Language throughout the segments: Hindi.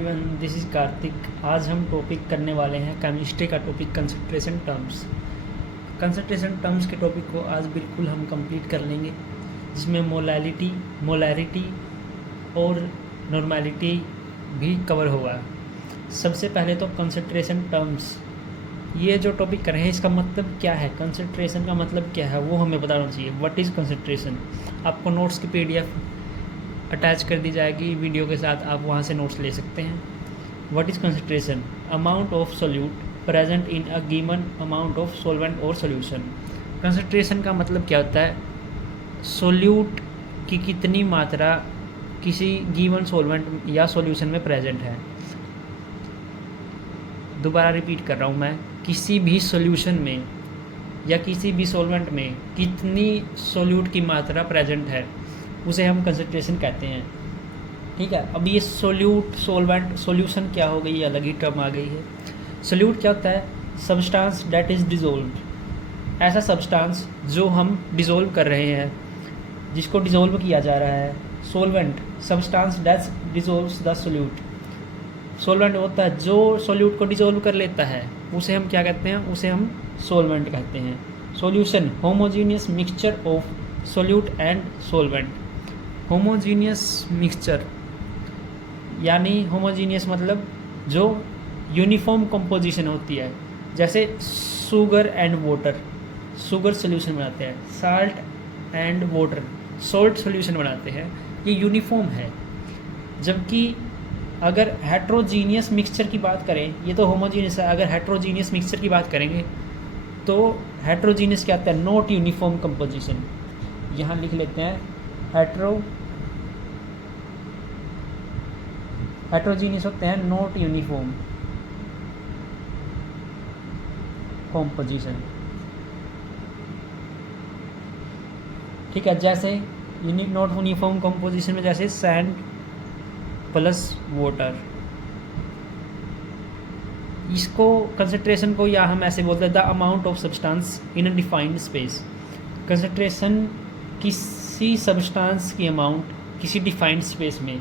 Everyone, this is Kartik. आज हम टॉपिक करने वाले हैं केमिस्ट्री का topic concentration terms. Concentration terms के टॉपिक को आज बिल्कुल हम कंप्लीट कर लेंगे, जिसमें मोलैरिटी और नॉर्मेलिटी भी कवर होगा। सबसे पहले तो कंसंट्रेशन टर्म्स, ये जो टॉपिक कर रहे हैं इसका मतलब क्या है, कंसंट्रेशन का मतलब क्या है वो हमें बताना चाहिए। What is concentration. आपको नोट्स की PDF अटैच कर दी जाएगी वीडियो के साथ, आप वहाँ से नोट्स ले सकते हैं। What is concentration, amount of solute present in a given amount of solvent और सॉल्यूशन। कंसंट्रेशन का मतलब क्या होता है, सोल्यूट की कितनी मात्रा किसी गिवन सॉल्वेंट या सॉल्यूशन में प्रेजेंट है। दोबारा रिपीट कर रहा हूँ मैं, किसी भी सॉल्यूशन में या किसी भी सॉल्वेंट में कितनी सोल्यूट की मात्रा प्रेजेंट है उसे हम कंसंट्रेशन कहते हैं। ठीक है, अब ये सोल्यूट सॉल्वेंट सॉल्यूशन क्या हो गई, अलग ही टर्म आ गई है। सोल्यूट क्या होता है, सब्सटेंस दैट इज़ डिज़ोल्व्ड, ऐसा सब्सटेंस जो हम डिज़ोल्व कर रहे हैं, जिसको डिज़ोल्व किया जा रहा है। Solvent, substance that dissolves the solute. Solvent होता है जो सोल्यूट को डिज़ोल्व कर लेता है, उसे हम क्या कहते हैं, उसे हम सॉल्वेंट कहते हैं। Solution, homogeneous mixture of solute and solvent. Homogeneous mixture यानी होमोजीनियस मतलब जो यूनिफॉर्म कंपोजिशन होती है, जैसे sugar and water, sugar solution बनाते हैं, salt and water salt solution बनाते हैं, ये यूनिफॉर्म है। जबकि अगर हेट्रोजीनियस मिक्सचर की बात करें, ये तो होमोजीनियस है, अगर हेट्रोजीनियस मिक्सचर की बात करेंगे तो हेट्रोजीनियस क्या होता है, नॉट यूनिफॉर्म कंपोजिशन। यहाँ लिख लेते हैं हेट्रोजीनियस होते हैं नॉट यूनिफॉर्म कॉम्पोजिशन। ठीक है, जैसे नॉट यूनिफॉर्म कॉम्पोजिशन में जैसे सैंड प्लस वाटर। इसको कंसंट्रेशन को या हम ऐसे बोलते हैं the amount of substance in a defined space. Concentration किसी सब्सटेंस की अमाउंट किसी डिफाइंड स्पेस में,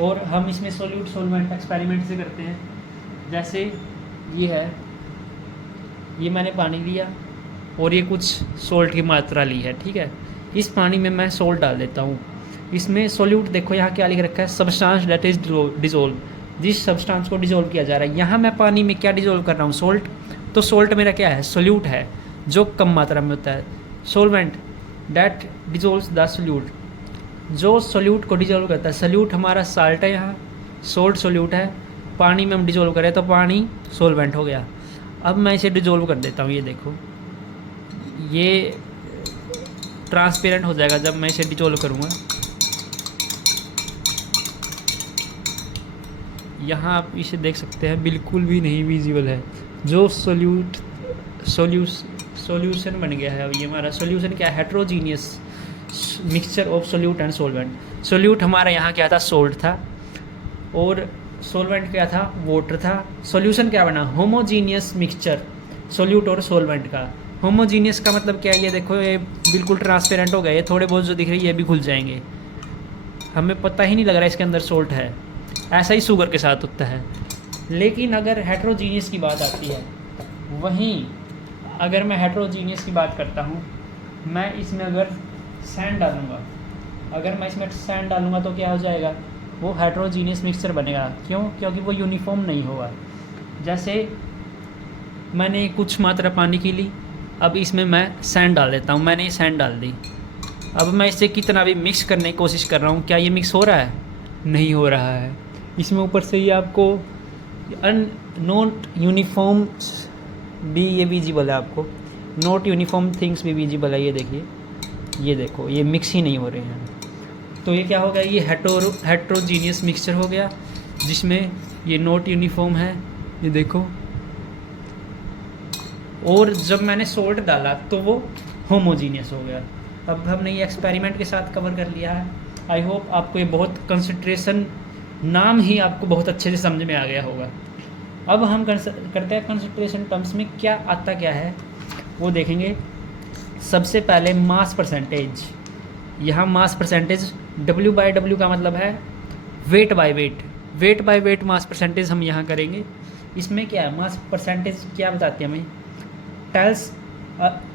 और हम इसमें सोल्यूट सॉल्वेंट एक्सपेरिमेंट से करते हैं। जैसे ये है, ये मैंने पानी लिया और ये कुछ सोल्ट की मात्रा ली है। ठीक है, इस पानी में मैं सोल्ट डाल देता हूँ। इसमें सोल्यूट देखो यहाँ क्या लिख रखा है, सब्सटेंस दैट इज डिजोल्व, जिस सब्सटेंस को डिजोल्व किया जा रहा है। यहाँ मैं पानी में क्या डिजोल्व कर रहा हूँ, सोल्ट। तो सोल्ट मेरा क्या है, सोल्यूट है जो कम मात्रा में होता है। सोल्वेंट दैट डिजोल्व्स द सोल्यूट, जो सोल्यूट को डिजोल्व करता है। सोल्यूट हमारा साल्ट है, यहाँ सोल्ट सोल्यूट है, पानी में हम डिजोल्व करें तो पानी सोल्वेंट हो गया। अब मैं इसे डिजोल्व कर देता हूँ, ये देखो ये ट्रांसपेरेंट हो जाएगा जब मैं इसे डिजोल्व करूँगा। यहाँ आप इसे देख सकते हैं, बिल्कुल भी नहीं विजिबल है। जो सॉल्यूशन बन गया है। अब ये हमारा सॉल्यूशन क्या है, heterogeneous mixture of solute and solvent. Solute हमारा यहाँ क्या था, सोल्ट था, और सॉल्वेंट क्या था, वाटर था। सॉल्यूशन क्या बना, होमोजीनियस मिक्सचर सोल्यूट और सॉल्वेंट का। होमोजीनियस का मतलब क्या है, ये देखो ये बिल्कुल ट्रांसपेरेंट हो गया, ये थोड़े बहुत जो दिख रही है ये भी खुल जाएंगे, हमें पता ही नहीं लग रहा है इसके अंदर सोल्ट है। ऐसा ही शुगर के साथ होता है। लेकिन अगर हेट्रोजीनियस की बात आती है, वहीं अगर मैं हेट्रोजीनियस की बात करता हूँ, मैं इसमें अगर सैंड डालूँगा, अगर मैं इसमें सैंड डालूँगा तो क्या हो जाएगा, वो हेट्रोजीनियस मिक्सचर बनेगा। क्यों, क्योंकि वो यूनिफॉर्म नहीं होगा। जैसे मैंने कुछ मात्रा पानी की ली, अब इसमें मैं सैंड डाल देता हूँ, मैंने सैंड डाल दी। अब मैं इसे कितना भी मिक्स करने की कोशिश कर रहा हूँ, क्या ये मिक्स हो रहा है, नहीं हो रहा है। इसमें ऊपर से ये आपको नॉट यूनिफॉर्म भी ये विजिबल है, आपको नॉट यूनिफॉर्म थिंग्स भी विजिबल है। ये देखिए, ये देखो ये मिक्स ही नहीं हो रहे हैं। तो ये क्या हो गया, ये हेट्रोजीनियस मिक्सचर हो गया, जिसमें ये नॉट यूनिफॉर्म है, ये देखो। और जब मैंने सोल्ट डाला तो वो होमोजीनियस हो गया। अब हमने ये एक्सपेरिमेंट के साथ कवर कर लिया है। आई होप आपको ये बहुत कंसंट्रेशन, नाम ही आपको बहुत अच्छे से समझ में आ गया होगा। अब हम करते हैं कंसंट्रेशन टर्म्स में क्या आता क्या है वो देखेंगे। सबसे पहले मास परसेंटेज। यहाँ मास परसेंटेज W/W का मतलब है wait by wait. Wait by weight mass percentage हम यहाँ करेंगे। इसमें क्या है, मास परसेंटेज क्या बताते हैं हमें, tells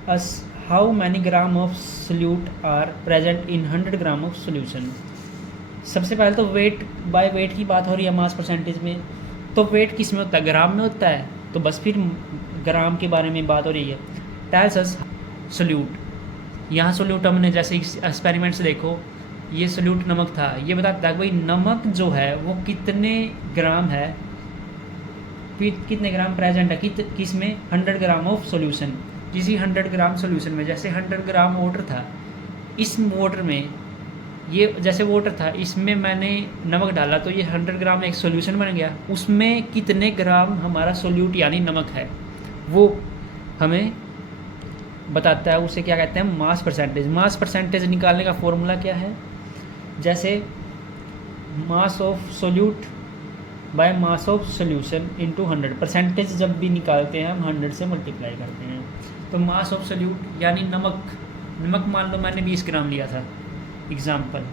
us how many gram of solute are present in 100 gram of solution. सबसे पहले तो वेट बाय वेट की बात हो रही है मास परसेंटेज में, तो वेट किस में होता है, ग्राम में होता है, तो बस फिर ग्राम के बारे में बात हो रही है। टेल्स अस सोल्यूट, यहाँ सोल्यूट हमने जैसे एक्सपेरिमेंट से देखो, ये सोल्यूट नमक था, ये बताता है कि भाई नमक जो है वो कितने ग्राम है, फिर कितने ग्राम प्रेजेंट है किस में, 100 ग्राम ऑफ सॉल्यूशन। किसी 100 ग्राम सॉल्यूशन में, जैसे 100 ग्राम वाटर था, इस वाटर में ये जैसे वाटर था, इसमें मैंने नमक डाला तो ये 100 ग्राम एक सॉल्यूशन बन गया, उसमें कितने ग्राम हमारा सोल्यूट यानी नमक है वो हमें बताता है, उसे क्या कहते हैं, मास परसेंटेज। मास परसेंटेज निकालने का फॉर्मूला क्या है, जैसे मास of solute bye mass of solution into 100, percentage जब भी निकालते हैं हम 100 से मल्टीप्लाई करते हैं। तो मास ऑफ सोल्यूट यानी नमक मान लो मैंने 20 ग्राम लिया था, एग्ज़ाम्पल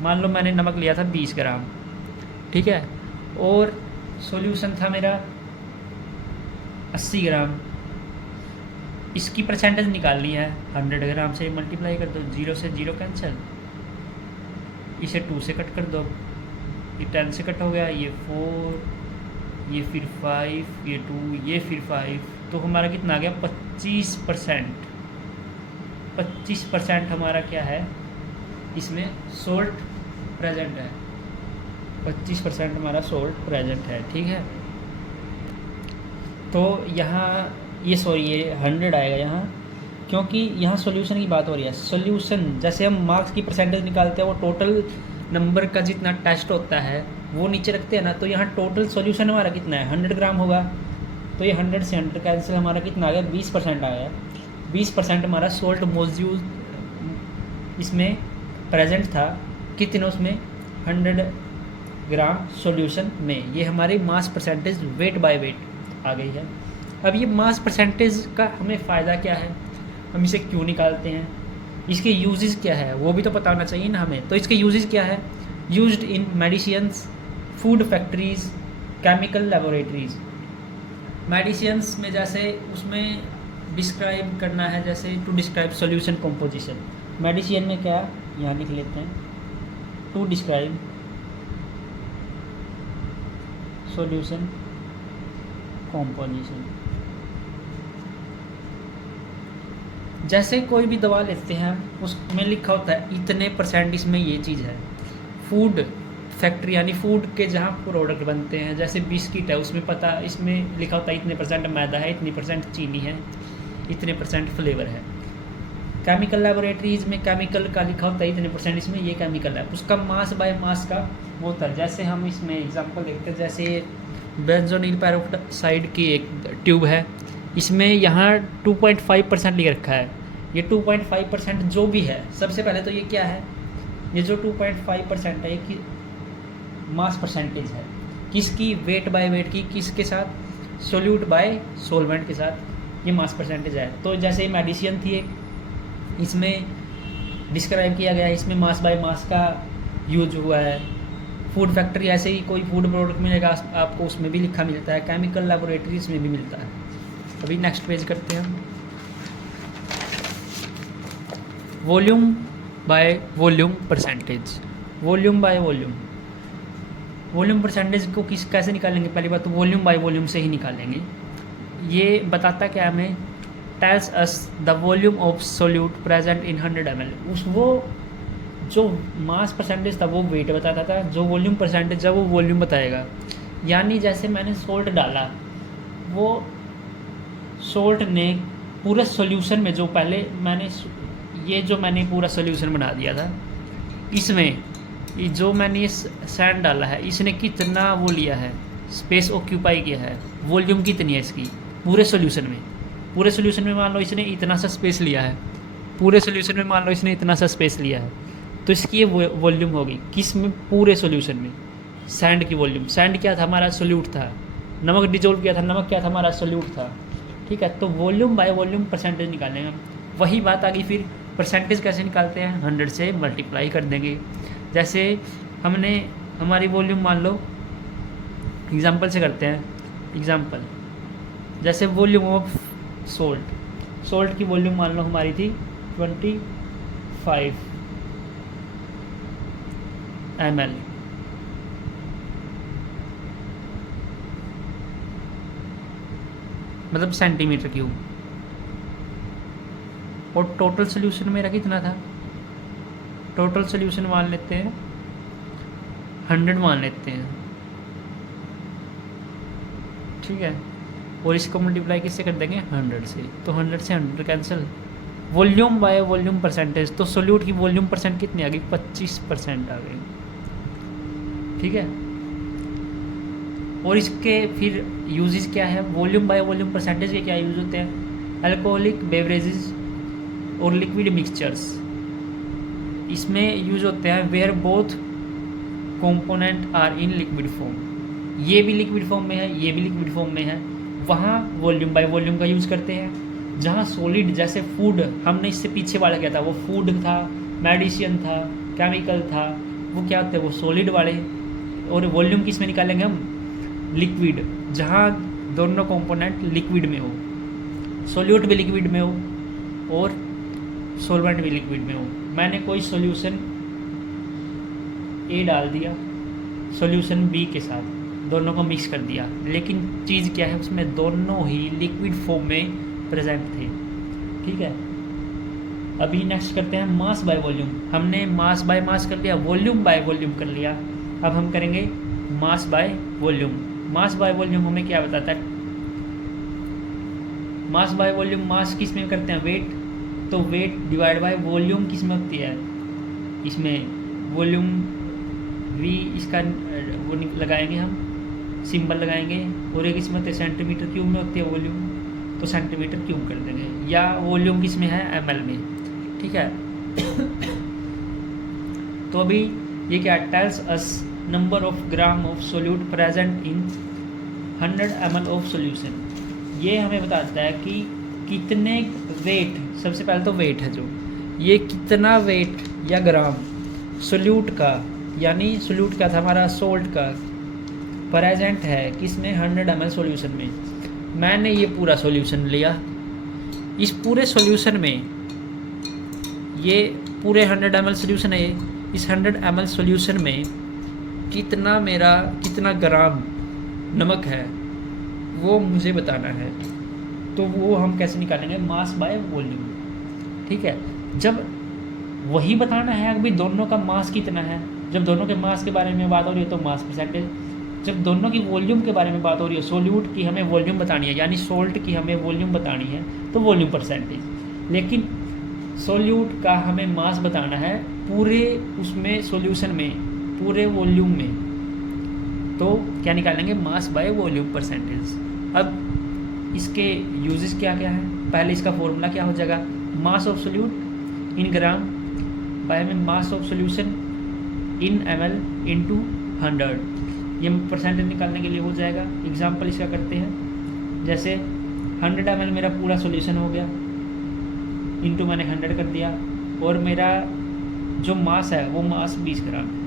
मान लो मैंने नमक लिया था 20 ग्राम, ठीक है, और सॉल्यूशन था मेरा 80 ग्राम, इसकी परसेंटेज निकालनी है, 100 ग्राम से मल्टीप्लाई कर दो, 0 से 0 कैंसिल, इसे 2 से कट कर दो, ये 10 से कट हो गया, ये 4, ये फिर 5, ये 2, ये फिर 5, तो हमारा कितना आ गया 25%। 25% हमारा क्या है, इसमें सोल्ट प्रेजेंट है, 25% हमारा सोल्ट प्रेजेंट है, ठीक है। तो यहाँ ये 100 आएगा यहाँ, क्योंकि यहाँ सॉल्यूशन की बात हो रही है। सॉल्यूशन जैसे हम मार्क्स की परसेंटेज निकालते हैं, वो टोटल नंबर का जितना टेस्ट होता है वो नीचे रखते हैं ना, तो यहाँ टोटल सॉल्यूशन हमारा कितना है, 100 ग्राम होगा, तो ये 100 से 100 कैंसिल, हमारा कितना आ गया 20% आ गया। 20% हमारा सोल्ट मौजूद इसमें प्रेजेंट था, कितने उसमें 100 ग्राम सॉल्यूशन में, ये हमारी mass percentage weight by weight आ गई है। अब ये मास परसेंटेज का हमें फ़ायदा क्या है, हम इसे क्यों निकालते हैं, इसके यूजेस क्या है वो भी तो पता होना चाहिए ना हमें। तो इसके यूजेस क्या है, used in medicines, food factories, chemical laboratories. Medicines में जैसे उसमें डिस्क्राइब करना है, जैसे to describe solution composition, medicine में क्या यहाँ लिख लेते हैं, टू डिस्क्राइब सॉल्यूशन कंपोजिशन। जैसे कोई भी दवा लेते हैं उसमें लिखा होता है इतने % इसमें ये चीज़ है। फूड फैक्ट्री यानी फूड के जहाँ प्रोडक्ट बनते हैं, जैसे बिस्किट है उसमें पता इसमें लिखा होता है इतने % मैदा है, इतनी % चीनी है, इतने % फ्लेवर है। केमिकल लेबोरेटरीज में केमिकल का लिखा होता है इतने % इसमें ये केमिकल है, उसका मास बाय मास का होता है। जैसे हम इसमें एग्जांपल देखते हैं, जैसे बेंजोनिल पेरोक्साइड की एक ट्यूब है, इसमें यहाँ 2.5% लिख रखा है। ये 2.5% जो भी है, सबसे पहले तो ये क्या है, ये जो 2.5% है ये कि मास परसेंटेज है किसकी, वेट बाय वेट की, किसके साथ, सोल्यूट बाय सोलवेंट के साथ, ये मास परसेंटेज है। तो जैसे मेडिसिन थी एक, इसमें डिस्क्राइब किया गया है, इसमें मास बाय मास का यूज हुआ है। फूड फैक्ट्री ऐसे ही कोई फूड प्रोडक्ट मिलेगा आपको, उसमें भी लिखा मिलता है। केमिकल लेबोरेटरीज में भी मिलता है। अभी नेक्स्ट पेज करते हैं हम, volume by volume percentage. Volume by volume percentage को कैसे निकालेंगे, पहली बात तो वॉल्यूम बाय वॉल्यूम से ही निकालेंगे। ये बताता क्या हमें, tells us the volume of solute present in 100 ml। उस वो जो मास परसेंटेज था वो वेट बताता था, जो वॉल्यूम परसेंटेज है वो वॉल्यूम बताएगा। यानी जैसे मैंने सोल्ट डाला, वो सोल्ट ने पूरे सॉल्यूशन में, जो पहले मैंने पूरा सॉल्यूशन बना दिया था, इसमें जो मैंने ये सैंड डाला है, इसने कितना वो लिया है, स्पेस ऑक्यूपाई किया है, वॉल्यूम कितनी है इसकी पूरे सॉल्यूशन में। पूरे सॉल्यूशन में मान लो इसने इतना सा स्पेस लिया है, पूरे सॉल्यूशन में मान लो इसने इतना सा स्पेस लिया है, तो इसकी ये वॉल्यूम होगी किस में, पूरे सॉल्यूशन में। सैंड की वॉल्यूम, सैंड क्या था हमारा, सोल्यूट था। नमक डिजोल्व किया था, नमक क्या था हमारा, सोल्यूट था, ठीक है। तो वॉल्यूम बाय वॉल्यूम परसेंटेज निकालेंगे हम। वही बात आ गई, फिर परसेंटेज कैसे निकालते हैं, 100 से मल्टीप्लाई कर देंगे। जैसे हमारी वॉल्यूम मान लो एग्जाम्पल से करते हैं। एग्जाम्पल जैसे वॉल्यूम ऑफ सोल्ट की वॉल्यूम मान लो हमारी थी 25 ml। मतलब सेंटीमीटर क्यूब। और टोटल सोल्यूशन मेरा कितना था? टोटल सोल्यूशन मान लेते हैं 100 मान लेते हैं, ठीक है। और इसको मल्टीप्लाई किससे कर देंगे? 100 से। तो 100 से 100 cancel. Volume by volume percentage, तो सोल्यूट की वॉल्यूम परसेंट कितनी आ गई? 25% आ गई, ठीक है। और इसके फिर यूजेस क्या है? वॉल्यूम बाय वॉल्यूम परसेंटेज के क्या यूज होते हैं? अल्कोहलिक बेवरेजेस और लिक्विड मिक्सचर्स, इसमें यूज होते हैं where both component are in liquid form. ये भी लिक्विड फॉर्म में है, ये भी लिक्विड फॉर्म में है, वहाँ वॉल्यूम बाय वॉल्यूम का यूज़ करते हैं। जहाँ सॉलिड जैसे फूड, हमने इससे पीछे वाला क्या था? वो फूड था, मेडिसिन था, केमिकल था, वो क्या होते हैं? वो सॉलिड वाले। और वॉल्यूम किस में निकालेंगे हम? लिक्विड, जहाँ दोनों कंपोनेंट लिक्विड में हो, सॉल्यूट भी लिक्विड में हो और सॉल्वेंट भी लिक्विड में हो। मैंने कोई सॉल्यूशन ए डाल दिया सॉल्यूशन बी के साथ, दोनों को मिक्स कर दिया, लेकिन चीज़ क्या है? उसमें दोनों ही लिक्विड फॉर्म में प्रेजेंट थे, ठीक है। अभी नेक्स्ट करते हैं मास बाय वॉल्यूम। हमने मास बाय मास कर लिया, वॉल्यूम बाय वॉल्यूम कर लिया। अब हम करेंगे mass by volume. Mass by volume हमें क्या बताता है? मास बाय वॉल्यूम, मास किस में करते हैं? वेट। तो वेट डिवाइड बाय वॉल्यूम किस में होती है? इसमें वॉल्यूम वी, इसका वो लगाएंगे हम, सिंबल लगाएंगे। और एक इसमें होते हैं सेंटीमीटर क्यूब में होती है वॉल्यूम, तो सेंटीमीटर क्यूब कर देंगे। या वॉल्यूम किस में है? ml में, ठीक है। तो अभी ये क्या tells us number of gram of solute present in 100 ml of solution. ये हमें बताता है कि कितने वेट, सबसे पहले तो वेट है जो, ये कितना वेट या ग्राम सोल्यूट का, यानी सोल्यूट क्या था हमारा? सोल्ट का प्रेजेंट है किसमें? 100 ml सॉल्यूशन में। मैंने ये पूरा सॉल्यूशन लिया, इस पूरे सॉल्यूशन में, ये पूरे 100 ml सॉल्यूशन है, इस 100 ml सॉल्यूशन में कितना ग्राम नमक है वो मुझे बताना है। तो वो हम कैसे निकालेंगे? मास बाय वॉल्यूम, ठीक है। जब वही बताना है अभी दोनों का मास कितना है, जब दोनों के मास के बारे में बात हो रही है तो मास परसेंटेज, जब दोनों की वॉल्यूम के बारे में बात हो रही है, सोल्यूट की हमें वॉल्यूम बतानी है, यानी सोल्ट की हमें वॉल्यूम बतानी है, तो वॉल्यूम परसेंटेज। लेकिन सोल्यूट का हमें मास बताना है पूरे उसमें सॉल्यूशन में, पूरे वॉल्यूम में, तो क्या निकालेंगे? Mass by volume percentage. अब इसके यूजेस क्या क्या है? पहले इसका फॉर्मूला क्या हो जाएगा? Mass of solute in gram by में mass of solution in ml into 100। ये परसेंटेज निकालने के लिए हो जाएगा। एग्जाम्पल इसका करते हैं, जैसे 100 ml मेरा पूरा सॉल्यूशन हो गया, इंटू मैंने 100 कर दिया, और मेरा जो मास है वो मास 20 ग्राम है।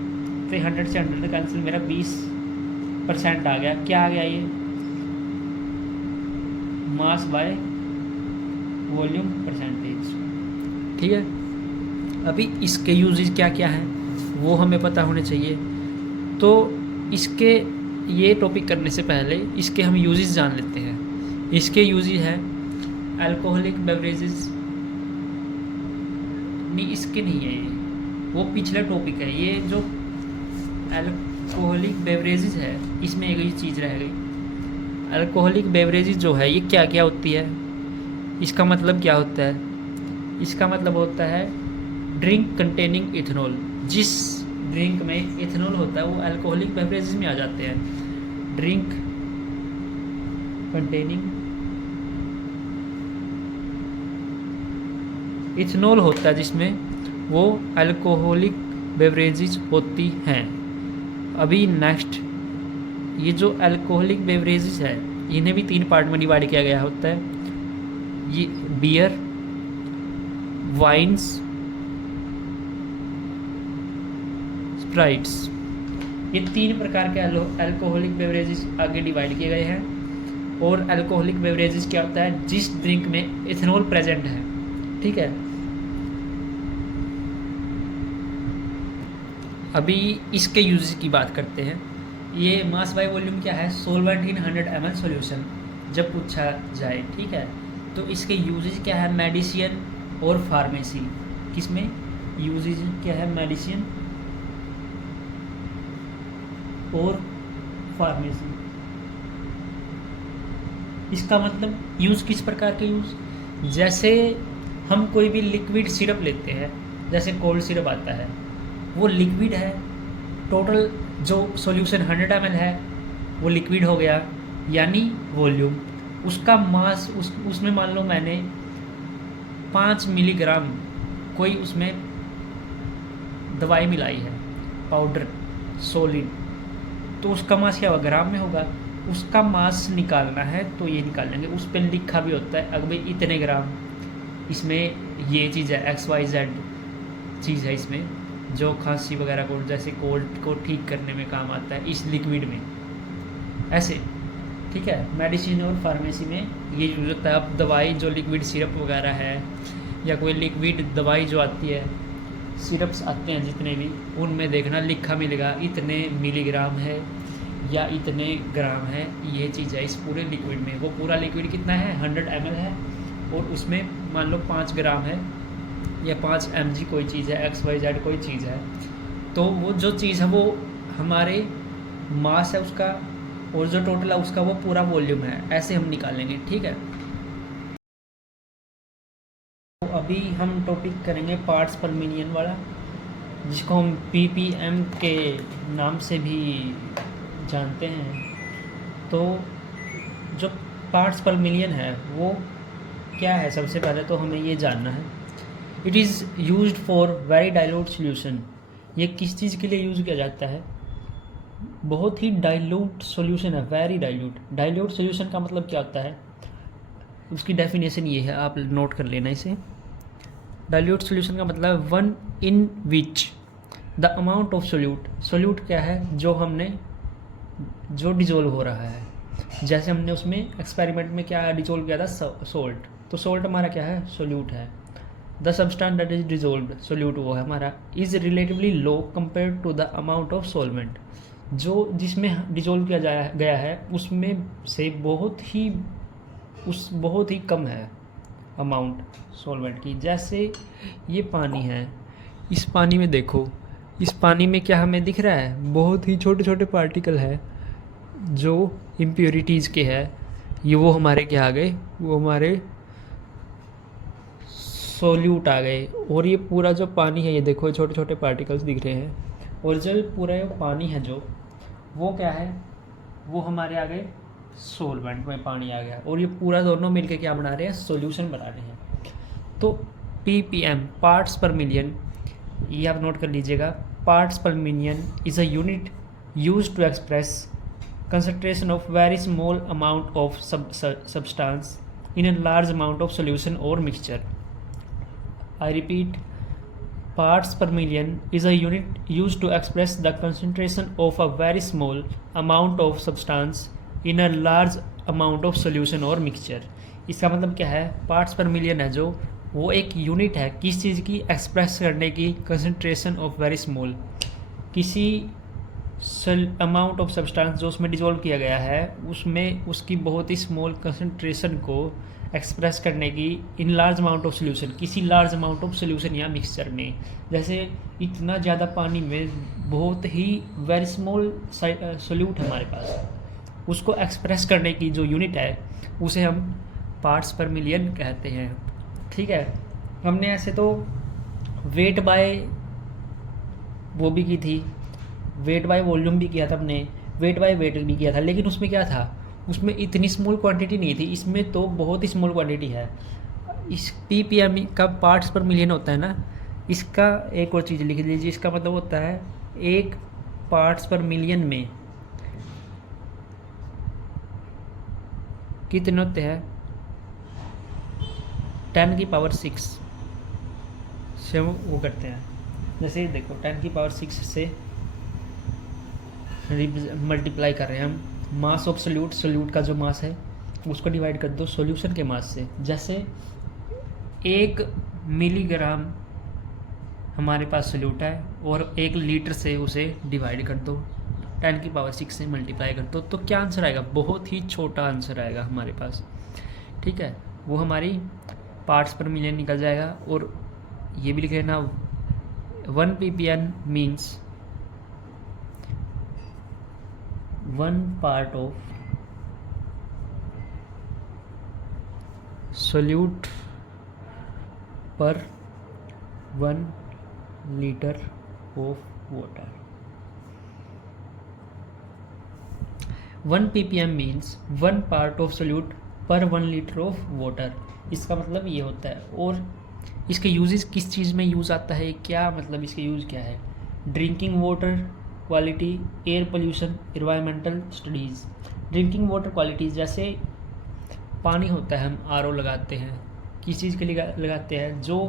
तो 100 से 100 कैंसिल, मेरा 20% आ गया। क्या आ गया? ये मास बाय वॉल्यूम परसेंटेज, ठीक है। अभी इसके यूजेस क्या क्या हैं वो हमें पता होने चाहिए। तो इसके ये टॉपिक करने से पहले इसके हम यूजेस जान लेते हैं। इसके यूजेस हैं अल्कोहलिक बेवरेजेस, नहीं इसके नहीं है, ये वो पिछला टॉपिक है। ये जो अल्कोहलिक बेवरेजेस है इसमें एक ही चीज़ रह गई। अल्कोहलिक बेवरेजेस जो है ये क्या क्या होती है, इसका मतलब क्या होता है? इसका मतलब होता है ड्रिंक कंटेनिंग इथेनॉल। जिस ड्रिंक में इथेनॉल होता है वो अल्कोहलिक बेवरेजेस में आ जाते हैं। ड्रिंक कंटेनिंग इथेनॉल होता है जिसमें, वो अल्कोहलिक बेवरेजेस होती हैं। अभी नेक्स्ट, ये जो अल्कोहलिक बेवरेजेस है इन्हें भी 3 पार्ट में डिवाइड किया गया होता है। ये बियर, वाइन्स, स्प्राइट्स। ये 3 प्रकार के अल्कोहलिक बेवरेजेस आगे डिवाइड किए गए हैं। और अल्कोहलिक बेवरेजेस क्या होता है? जिस ड्रिंक में इथेनॉल प्रेजेंट है, ठीक है। अभी इसके यूजेस की बात करते हैं। ये मास बाय वॉल्यूम क्या है? सोलवेंट इन 100 ml सॉल्यूशन जब पूछा जाए, ठीक है। तो इसके यूजेस क्या है? मेडिसिन और फार्मेसी। किसमें यूजेस क्या है? मेडिसिन और फार्मेसी। इसका मतलब यूज़ किस प्रकार के यूज़? जैसे हम कोई भी लिक्विड सिरप लेते हैं, जैसे कोल्ड सिरप आता है, वो लिक्विड है। टोटल जो सॉल्यूशन 100 ml है वो लिक्विड हो गया, यानी वॉल्यूम। उसका मास उसमें मान लो मैंने 5 मिलीग्राम कोई उसमें दवाई मिलाई है, पाउडर सॉलिड, तो उसका मास क्या होगा? ग्राम में होगा। उसका मास निकालना है तो ये निकाल लेंगे। उस पर लिखा भी होता है अगर भाई इतने ग्राम इसमें ये चीज़ है, XYZ चीज़ है इसमें, जो खांसी वगैरह को जैसे कोल्ड को ठीक करने में काम आता है इस लिक्विड में, ऐसे, ठीक है। मेडिसिन और फार्मेसी में ये यूज होता है। अब दवाई जो लिक्विड सिरप वगैरह है, या कोई लिक्विड दवाई जो आती है, सिरप्स आते हैं जितने भी, उनमें देखना लिखा मिलेगा इतने मिलीग्राम है या इतने ग्राम है, ये चीज़ है इस पूरे लिक्विड में। वो पूरा लिक्विड कितना है? 100 ml है, और उसमें मान लो 5 ग्राम है या 5 mg कोई चीज़ है, XYZ कोई चीज़ है। तो वो जो चीज़ है वो हमारे मास है उसका, और जो टोटल है उसका वो पूरा वॉल्यूम है, ऐसे हम निकालेंगे, ठीक है। तो अभी हम टॉपिक करेंगे पार्ट्स पर मिलियन वाला, जिसको हम ppm के नाम से भी जानते हैं। तो जो पार्ट्स पर मिलियन है वो क्या है? सबसे पहले तो हमें ये जानना है। It is used for very dilute solution. ये किस चीज़ के लिए यूज़ किया जाता है? बहुत ही डाइल्यूट सॉल्यूशन है, वेरी डाइल्यूट। डाइल्यूट सॉल्यूशन का मतलब क्या होता है? उसकी डेफिनेशन ये है, आप नोट कर लेना इसे। डाइल्यूट सॉल्यूशन का मतलब है one in which the amount of solute क्या है? जो डिजोल्व हो रहा है। जैसे हमने उसमें एक्सपेरिमेंट में क्या डिजोल्व किया था? सोल्ट। तो सोल्ट हमारा क्या है? सोल्यूट है। The substance that is dissolved, solute वो है हमारा, is relatively low compare to the amount of solvent. जो जिसमें डिजोल्व किया गया है उसमें से बहुत ही कम है अमाउंट सॉल्वेंट की। जैसे ये पानी है, इस पानी में देखो, इस पानी में क्या हमें दिख रहा है? बहुत ही छोटे छोटे पार्टिकल है जो इम्प्योरिटीज़ के है। ये वो हमारे क्या आ गए? वो हमारे सोल्यूट आ गए। और ये पूरा जो पानी है, ये देखो छोटे छोटे पार्टिकल्स दिख रहे हैं। और जो पूरा पानी है जो, वो क्या है? वो हमारे आ गए सोलवेंट में, पानी आ गया। और ये पूरा दोनों मिलके क्या बना रहे हैं? सॉल्यूशन बना रहे हैं। तो ppm पार्ट्स पर मिलियन, ये आप नोट कर लीजिएगा। पार्ट्स पर million is a unit use to express concentration of very small amount of substance in a large amount of solution or mixture. I repeat, parts per million is a unit used to express the concentration of a very small amount of substance in a large amount of solution or mixture. इसका मतलब क्या है? पार्ट्स पर मिलियन है जो, वो एक यूनिट है किस चीज़ की? एक्सप्रेस करने की। कंसंट्रेशन ऑफ वेरी स्मॉल, किसी अमाउंट ऑफ सब्सटेंस जो उसमें डिजोल्व किया गया है उसमें उसकी बहुत ही स्मॉल कंसंट्रेशन को एक्सप्रेस करने की in large amount of solution, किसी लार्ज अमाउंट ऑफ सोल्यूशन या मिक्सचर में। जैसे इतना ज़्यादा पानी में बहुत ही वेरी स्मॉल सोल्यूट है हमारे पास, उसको एक्सप्रेस करने की जो यूनिट है उसे हम पार्ट्स पर मिलियन कहते हैं, ठीक है। हमने ऐसे तो वेट बाय वो भी की थी, वेट बाय वॉल्यूम भी किया था हमने, वेट बाय वेट भी किया था, लेकिन उसमें क्या था? उसमें इतनी स्मॉल क्वांटिटी नहीं थी। इसमें तो बहुत ही स्मॉल क्वांटिटी है। इस ppm का पार्ट्स पर मिलियन होता है ना, इसका एक और चीज़ लिख लीजिए। इसका मतलब होता है एक पार्ट्स पर मिलियन में कितने होते हैं? 10 की पावर 6 से वो करते हैं। जैसे देखो 10 की पावर 6 से मल्टीप्लाई कर रहे हैं हम मास ऑफ सोल्यूट का जो मास है उसको डिवाइड कर दो सॉल्यूशन के मास से। जैसे 1 मिलीग्राम हमारे पास सोल्यूट है और 1 लीटर से उसे डिवाइड कर दो 10⁶ से मल्टीप्लाई कर दो, तो क्या आंसर आएगा? बहुत ही छोटा आंसर आएगा हमारे पास। ठीक है, वो हमारी पार्ट्स पर मिलियन निकल जाएगा। और ये भी लिख लेना 1 ppm means 1 part of solute पर 1 litre of water. 1 ppm means 1 part of solute पर 1 लीटर ऑफ वाटर। इसका मतलब ये होता है। और इसके यूजेस किस चीज़ में यूज़ आता है, क्या मतलब इसके यूज़ क्या है? Drinking water quality, air pollution, environmental studies. Drinking water qualities, जैसे पानी होता है, हम आरओ लगाते हैं, किस चीज़ के लिए लगाते हैं? जो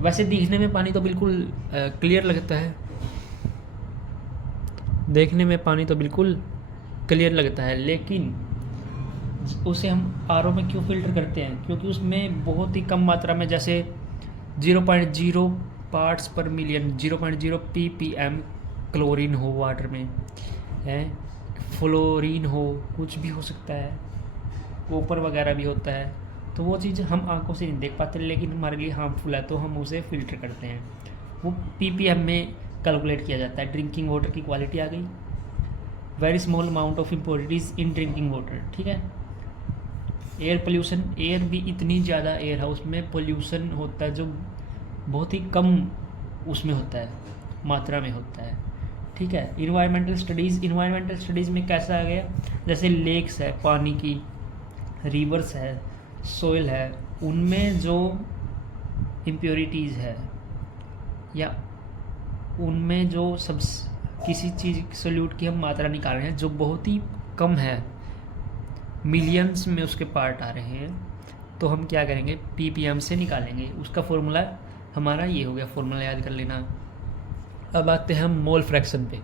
वैसे दिखने में पानी तो बिल्कुल क्लियर लगता है, देखने में पानी तो बिल्कुल क्लियर लगता है, लेकिन उसे हम आरओ में क्यों फ़िल्टर करते हैं? क्योंकि उसमें बहुत ही कम मात्रा में, जैसे 0.0 पार्ट्स पर मिलियन 0.0 ppm क्लोरीन हो वाटर में है, फ्लोरीन हो, कुछ भी हो सकता है, कॉपर वगैरह भी होता है। तो वो चीज़ हम आंखों से नहीं देख पाते, लेकिन हमारे लिए हार्मफुल है, तो हम उसे फ़िल्टर करते हैं। वो ppm में कैलकुलेट किया जाता है। ड्रिंकिंग वाटर की क्वालिटी आ गई, very small amount of impurities in drinking water. ठीक है। एयर पोल्यूशन, एयर भी इतनी ज़्यादा एयर है, उसमें पोल्यूशन होता है जो बहुत ही कम उसमें होता है, मात्रा में होता है। ठीक है। इन्वायरमेंटल स्टडीज़, इन्वायरमेंटल स्टडीज़ में कैसा आ गया? जैसे लेक्स है, पानी की, रिवर्स है, सोइल है, उनमें जो इम्प्योरिटीज़ है या उनमें जो सब किसी चीज़ सोल्यूट की हम मात्रा निकाल रहे हैं जो बहुत ही कम है, मिलियंस में उसके पार्ट आ रहे हैं, तो हम क्या करेंगे? ppm से निकालेंगे। उसका फॉर्मूला हमारा ये हो गया, फॉर्मूला याद कर लेना। अब आते हैं हम मोल फ्रैक्शन पे।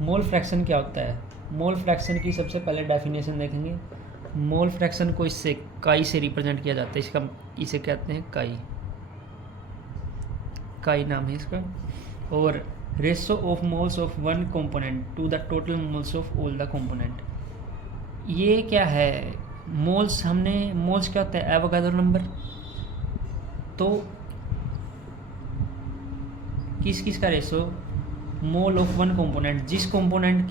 मोल फ्रैक्शन क्या होता है? मोल फ्रैक्शन की सबसे पहले डेफिनेशन देखेंगे। मोल फ्रैक्शन को इससे काई से रिप्रेजेंट किया जाता है। इसे कहते हैं काई नाम है इसका। और ratio of moles of one component to the total moles of all the component. ये क्या है? मोल्स, मोल्स क्या होता है? Avogadro number. तो किस का ratio? Mole of one component, जिस कंपोनेंट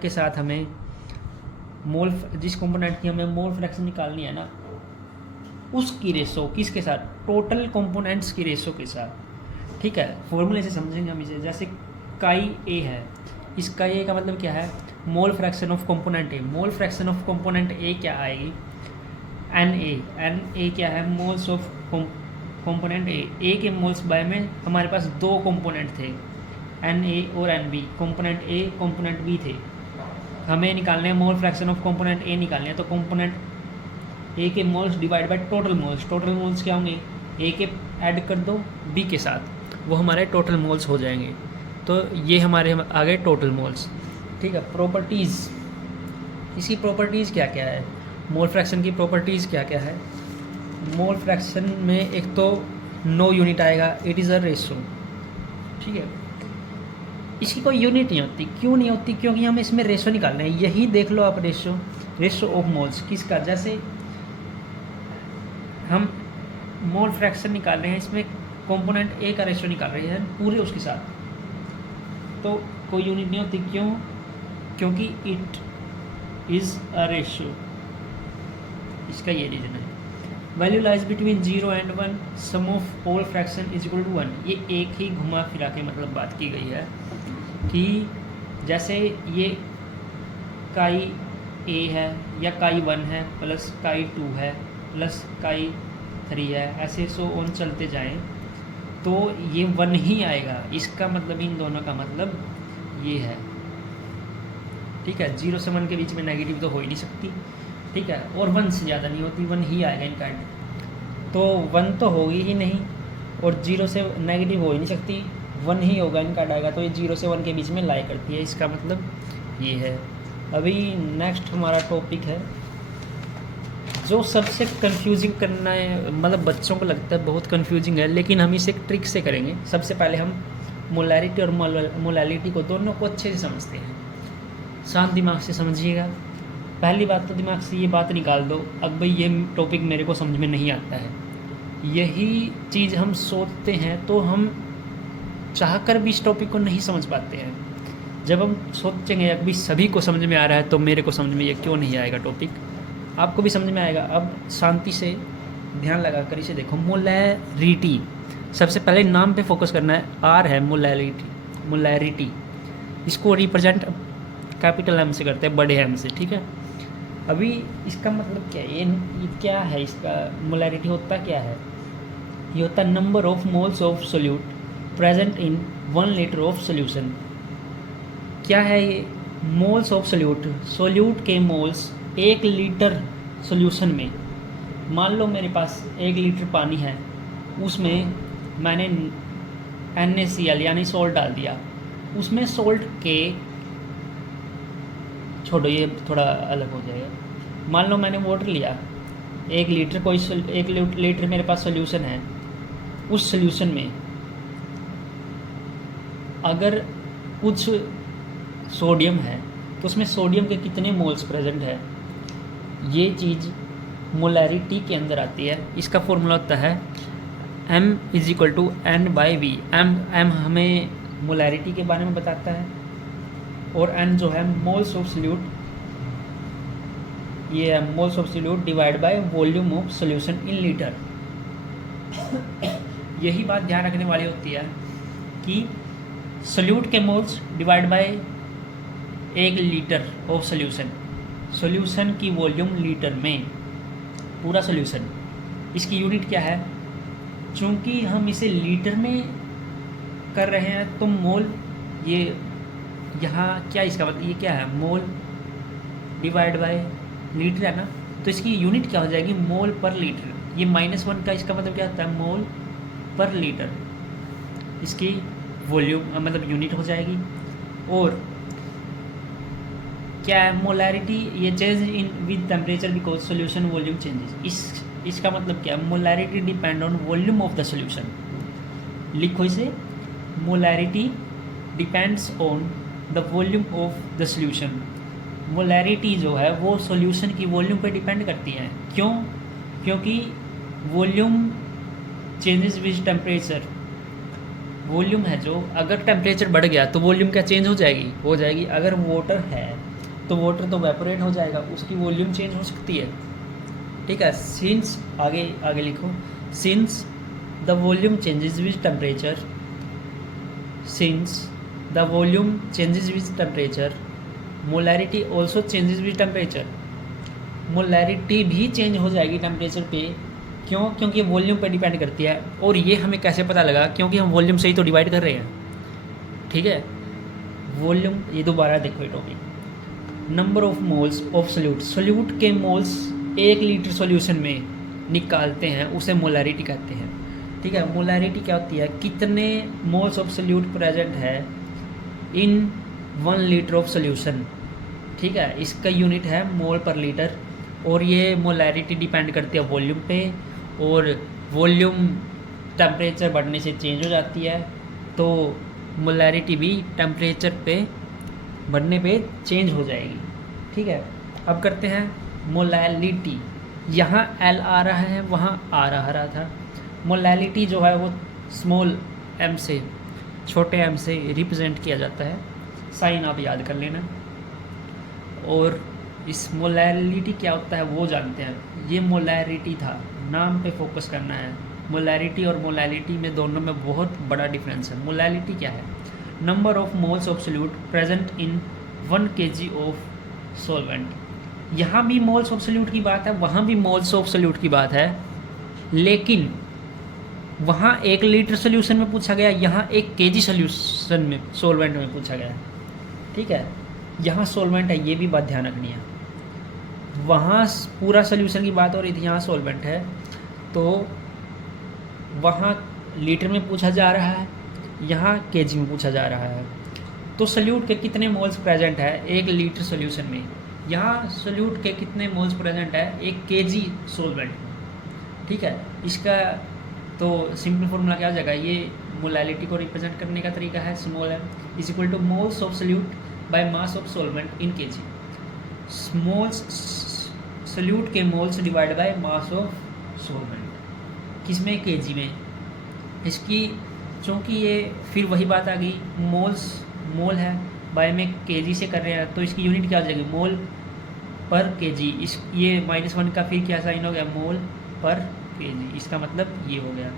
के साथ हमें जिस कंपोनेंट की हमें मोल फ्रैक्शन निकालनी है ना, उसकी रेशो किसके साथ? टोटल कंपोनेंट्स की रेशो के साथ। ठीक है। फॉर्मूले से समझेंगे हम इसे। जैसे काई ए है, इस काई ए का मतलब क्या है? मोल fraction of component A. Mole fraction of component ए क्या आएगी? एन ए क्या है? मोल्स ऑफ कंपोनेंट ए के मोल्स बाय में हमारे पास 2 कंपोनेंट थे, एन ए और N B. Component A component B थे, हमें निकालने हैं mole fraction of component A निकालने हैं। तो कंपोनेंट ए के moles divide by total moles. Total moles क्या होंगे? ए के ऐड कर दो बी के साथ, वो हमारे टोटल मोल्स हो जाएंगे। तो ये हमारे आ गए टोटल मोल्स। ठीक है। प्रॉपर्टीज़, इसकी प्रॉपर्टीज़ क्या क्या है? मोल फ्रैक्शन की प्रॉपर्टीज़ क्या क्या है? मोल फ्रैक्शन में एक तो नो यूनिट आएगा, इट इज़ अ रेशो। ठीक है। इसकी कोई यूनिट नहीं होती। क्यों नहीं होती? क्योंकि हमें इसमें रेशो निकालना है। यही देख लो आप, रेशो ऑफ मोल्स किसका? जैसे हम मोल फ्रैक्शन निकाल रहे हैं, इसमें कंपोनेंट ए का रेशो निकाल रहे हैं पूरे उसके साथ, तो कोई यूनिट नहीं होती। क्यों? क्योंकि इट इज़ अ रेशो। इसका ये रीज़न है। Value lies between 0 and 1, sum of all fraction is equal to 1। ये एक ही घुमा फिरा के मतलब बात की गई है कि जैसे ये काई ए है या काई 1 है प्लस काई 2 है प्लस काई 3 है, ऐसे सो ऑन चलते जाएं, तो ये 1 ही आएगा। इसका मतलब इन दोनों का मतलब ये है। ठीक है। 0 से 1 के बीच में नेगेटिव तो हो ही नहीं सकती। ठीक है। और 1 से ज़्यादा नहीं होती, 1 ही आएगा इनका एंड। तो 1 तो होगी ही नहीं, और 0 से नेगेटिव हो ही नहीं सकती, 1 ही होगा इनका आएगा, तो ये 0 से 1 के बीच में लाई करती है, इसका मतलब ये है। अभी नेक्स्ट हमारा टॉपिक है जो सबसे कंफ्यूजिंग करना है, मतलब बच्चों को लगता है बहुत कंफ्यूजिंग है, लेकिन हम इसे एक ट्रिक से करेंगे। सबसे पहले हम मोलैरिटी और मोलैलिटी को दोनों को अच्छे से समझते हैं। शांत दिमाग से समझिएगा। पहली बात तो दिमाग से ये बात निकाल दो, अब भाई ये टॉपिक मेरे को समझ में नहीं आता है। यही चीज़ हम सोचते हैं तो हम चाहकर भी इस टॉपिक को नहीं समझ पाते हैं। जब हम सोचेंगे अभी सभी को समझ में आ रहा है तो मेरे को समझ में ये क्यों नहीं आएगा टॉपिक, आपको भी समझ में आएगा। अब शांति से ध्यान लगा कर इसे देखो। मोलैरिटी, सबसे पहले नाम पे फोकस करना है। आर है मोलैरिटी, इसको रिप्रेजेंट कैपिटल एम से करते हैं, बड़े एम से, ठीक है। अभी इसका मतलब क्या है, ये क्या है, इसका मोलैरिटी होता क्या है? ये होता है number of moles of solute present in 1 litre of solution. क्या है ये? मोल्स ऑफ सोल्यूट के मोल्स 1 लीटर सोल्यूशन में। मान लो मेरे पास 1 लीटर पानी है, उसमें मैंने NaCl यानी सोल्ट डाल दिया। उसमें सोल्ट के, छोड़ो ये थोड़ा अलग हो जाएगा। मान लो मैंने वाटर लिया 1 लीटर, कोई 1 लीटर मेरे पास सोल्यूशन है। उस सोल्यूशन में अगर कुछ सोडियम है तो उसमें सोडियम के कितने मोल्स प्रेजेंट है, ये चीज़ मोलैरिटी के अंदर आती है। इसका फॉर्मूला होता है M = N/V। M हमें मोलैरिटी के बारे में बताता है, और N जो है मोल्स ऑफ सोल्यूट, ये है moles of solute divide by volume of solution in litre. यही बात ध्यान रखने वाली होती है कि सोल्यूट के moles divide bye 1 litre of solution की वॉल्यूम लीटर में, पूरा सोल्यूशन। इसकी यूनिट क्या है? चूँकि हम इसे लीटर में कर रहे हैं तो मोल, ये यहाँ क्या इसका मतलब, ये क्या है, मोल डिवाइड बाय लीटर है ना, तो इसकी यूनिट क्या हो जाएगी? मोल पर लीटर। ये -1 का इसका मतलब क्या होता है? मोल पर लीटर। इसकी वॉल्यूम मतलब यूनिट हो जाएगी। और क्या है मोलैरिटी? ये change in with temperature because solution volume changes. इसका मतलब क्या है? Molarity depend on volume of the solution. लिखो इसे, molarity depends on the volume of the solution. Molarity जो है वो सोल्यूशन की वॉल्यूम पे डिपेंड करती है। क्यों? क्योंकि volume changes with temperature. Volume है जो, अगर टेम्परेचर बढ़ गया तो वॉल्यूम क्या चेंज हो जाएगी। अगर वाटर है तो वाटर तो वेपोरेट हो जाएगा, उसकी वॉल्यूम चेंज हो सकती है, ठीक है। सिंस आगे लिखो, since the volume changes with temperature, since the volume changes with temperature molarity also changes with temperature. Molarity भी चेंज हो जाएगी टेम्परेचर पे। क्यों? क्योंकि वॉल्यूम पे डिपेंड करती है। और ये हमें कैसे पता लगा? क्योंकि हम वॉल्यूम से ही तो डिवाइड कर रहे हैं, ठीक है। वॉल्यूम, ये दोबारा देखो ये topic, number of moles of solute के मोल्स 1 लीटर सॉल्यूशन में निकालते हैं, उसे मोलैरिटी कहते हैं, ठीक है। मोलैरिटी क्या होती है? कितने मोल्स ऑफ सोल्यूट प्रेजेंट है इन 1 लीटर ऑफ सोल्यूशन, ठीक है। इसका यूनिट है मोल पर लीटर। और ये मोलैरिटी डिपेंड करती है वॉल्यूम पे, और वॉल्यूम टेम्परेचर बढ़ने से चेंज हो जाती है, तो मोलैरिटी भी टेम्परेचर पे बढ़ने पे चेंज हो जाएगी, ठीक है। अब करते हैं मोलैलिटी। यहाँ L आ रहा है, वहाँ R आ रहा था। मोलैलिटी जो है वो स्मॉल m से, छोटे m से रिप्रेजेंट किया जाता है। साइन आप याद कर लेना। और इस मोलैलिटी क्या होता है वो जानते हैं। ये मोलैरिटी था, नाम पे फोकस करना है। मोलैरिटी और मोलैलिटी में दोनों में बहुत बड़ा डिफरेंस है। मोलैलिटी क्या है? Number of moles of solute present in 1 kg of solvent. यहाँ भी मोल्स ऑफ सोल्यूट की बात है, वहाँ भी मोल्स ऑफ सोल्यूट की बात है, लेकिन वहाँ 1 लीटर सोल्यूशन में पूछा गया, यहाँ 1 kg सोल्यूशन में, सॉल्वेंट में पूछा गया, ठीक है। यहाँ सॉल्वेंट है, ये भी बात ध्यान रखनी है। वहाँ पूरा सोल्यूशन की बात हो रही थी, यहाँ सॉल्वेंट है, तो वहाँ लीटर में पूछा जा रहा है, यहाँ केजी में पूछा जा रहा है। तो सॉल्यूट के कितने मोल्स प्रेजेंट है 1 लीटर सॉल्यूशन में, यहाँ सॉल्यूट के कितने मोल्स प्रेजेंट है 1 केजी सॉल्वेंट में। ठीक है, इसका तो सिंपल फॉर्मूला क्या हो जाएगा, ये मोलैलिटी को रिप्रेजेंट करने का तरीका है, small m is equal to moles of solute by mass of solvent in kg. स्मॉल्स सॉल्यूट के moles divide by mass of solvent, किसमें केजी में। इसकी चूँकि ये फिर वही बात आ गई, मोल है बाय में केजी से कर रहे हैं, तो इसकी यूनिट क्या हो जाएगी मोल पर केजी। इस ये -1 का फिर क्या साइन हो गया मोल पर केजी, इसका मतलब ये हो गया।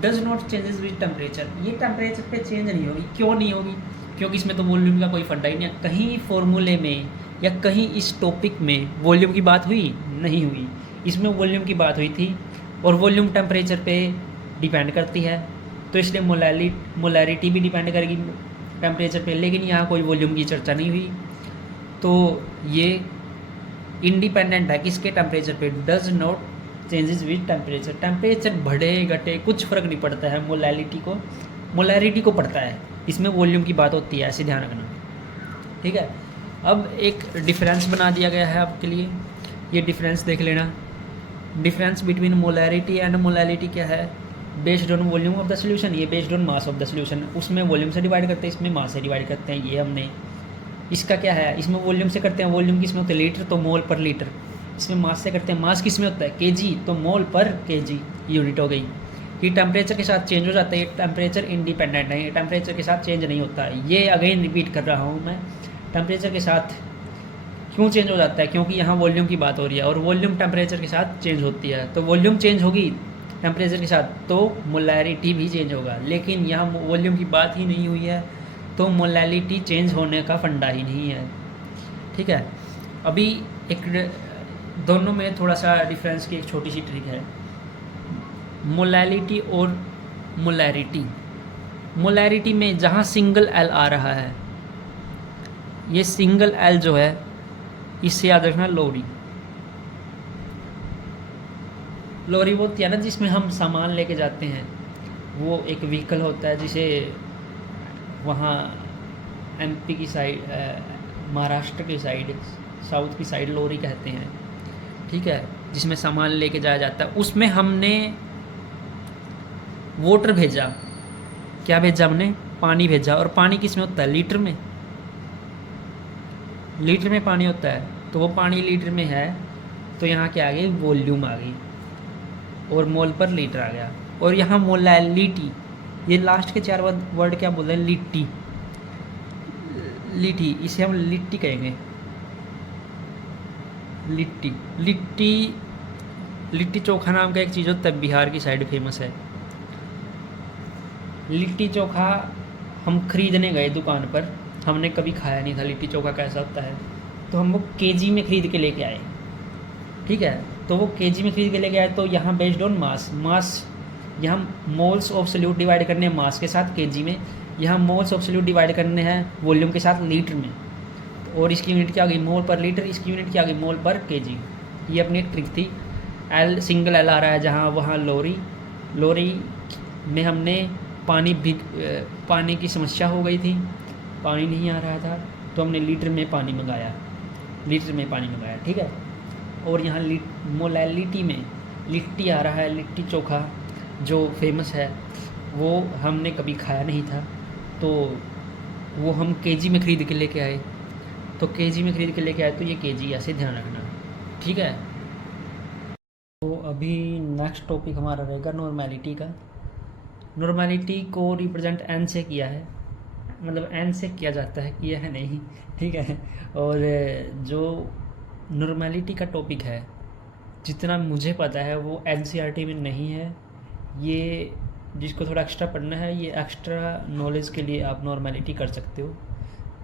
Does not changes with temperature, ये टेम्परेचर पे चेंज नहीं होगी। क्यों नहीं होगी, क्योंकि इसमें तो वॉल्यूम का कोई फंडा ही नहीं है। कहीं फॉर्मूले में या कहीं इस टॉपिक में वॉल्यूम की बात हुई नहीं हुई, इसमें वॉल्यूम की बात हुई थी और वॉल्यूम टेम्परेचर पे डिपेंड करती है, तो इसलिए मोलैरिटी भी डिपेंड करेगी टेम्परेचर पे, लेकिन यहाँ कोई वॉल्यूम की चर्चा नहीं हुई। तो ये इंडिपेंडेंट है किसके टेम्परेचर पे, does not changes with temperature. Temperature बढ़े घटे कुछ फ़र्क नहीं पड़ता है, मोलैरिटी को पड़ता है, इसमें वॉल्यूम की बात होती है, ऐसे ध्यान रखना। ठीक है, अब एक डिफरेंस बना दिया गया है आपके लिए, ये डिफरेंस देख लेना। Difference between molarity and molality क्या है, based on volume of the solution, ये based on mass of the solution. उसमें वॉल्यूम से डिवाइड करते हैं, इसमें मास से डिवाइड करते हैं, ये हमने। इसका क्या है, इसमें वॉल्यूम से करते हैं, वॉल्यूम किस में होता है लीटर, तो मोल पर लीटर। इसमें मास से करते हैं, मास किस में होता है केजी, तो मोल पर केजी यूनिट हो गई। ये टेम्परेचर के साथ चेंज हो जाता है, ये टेम्परेचर इंडिपेंडेंट है, ये टेम्परेचर के साथ चेंज नहीं होता है। ये अगेन रिपीट कर रहा हूँ मैं, टेम्परेचर के साथ क्यों चेंज हो जाता है, क्योंकि यहाँ वॉल्यूम की बात हो रही है और वॉल्यूम टेम्परेचर के साथ चेंज होती है। तो वॉल्यूम चेंज होगी टेम्परेचर के साथ तो मोलैरिटी भी चेंज होगा, लेकिन यहाँ वॉल्यूम की बात ही नहीं हुई है, तो मोलैलिटी चेंज होने का फंडा ही नहीं है। ठीक है, अभी एक दोनों में थोड़ा सा डिफरेंस की एक छोटी सी ट्रिक है, मोलैलिटी और मोलैरिटी में जहाँ सिंगल एल आ रहा है, ये सिंगल एल जो है इससे याद रखना लोरी वो होती है ना जिसमें हम सामान लेके जाते हैं, वो एक व्हीकल होता है जिसे वहाँ एमपी की साइड, महाराष्ट्र की साइड, साउथ की साइड लोरी कहते हैं। ठीक है, जिसमें सामान लेके जाया जाता है, उसमें हमने वाटर भेजा, क्या भेजा हमने, पानी भेजा। और पानी किस में होता है, लीटर में पानी होता है, तो वो पानी लीटर में है, तो यहाँ क्या आ गई वॉल्यूम आ गई और मोल पर लीटर आ गया। और यहाँ मोलैलिटी, ये लास्ट के 4 वर्ड क्या बोल रहे हैं, लिट्टी, इसे हम लिट्टी कहेंगे। लिट्टी चोखा नाम का एक चीज़ होता है, बिहार की साइड फेमस है। लिट्टी चोखा हम खरीदने गए दुकान पर, हमने कभी खाया नहीं था लिट्टी चोखा कैसा होता है, तो हम वो केजी में ख़रीद के लेके आए। ठीक है, तो वो केजी में खरीद के लेके आए, तो यहाँ बेस्ड ऑन मास यहाँ मोल्स ऑफ सॉल्यूट डिवाइड करने हैं मास के साथ केजी में, यहाँ मोल्स ऑफ सॉल्यूट डिवाइड करने हैं वॉल्यूम के साथ लीटर में, और इसकी यूनिट क्या आ गई मोल पर लीटर, इसकी यूनिट क्या आ गई मोल पर केजी। ये अपनी एक ट्रिक थी। एल सिंगल एल आ रहा है जहाँ, वहाँ लोरी में हमने पानी की समस्या हो गई थी, पानी नहीं आ रहा था, तो हमने लीटर में पानी मंगाया। ठीक है, और यहाँ मोलैलिटी में लिट्टी आ रहा है, लिट्टी चोखा जो फेमस है, वो हमने कभी खाया नहीं था, तो वो हम केजी में ख़रीद के लेके आए, तो ये केजी, ऐसे ध्यान रखना। ठीक है, तो अभी नेक्स्ट टॉपिक हमारा रहेगा नॉर्मैलिटी का। नॉर्मैलिटी को रिप्रेजेंट एन से किया है, मतलब एन से किया जाता है, किया है नहीं। ठीक है, और जो नॉर्मैलिटी का टॉपिक है, जितना मुझे पता है वो एनसीईआरटी में नहीं है। ये जिसको थोड़ा एक्स्ट्रा पढ़ना है, ये एक्स्ट्रा नॉलेज के लिए आप नॉर्मैलिटी कर सकते हो।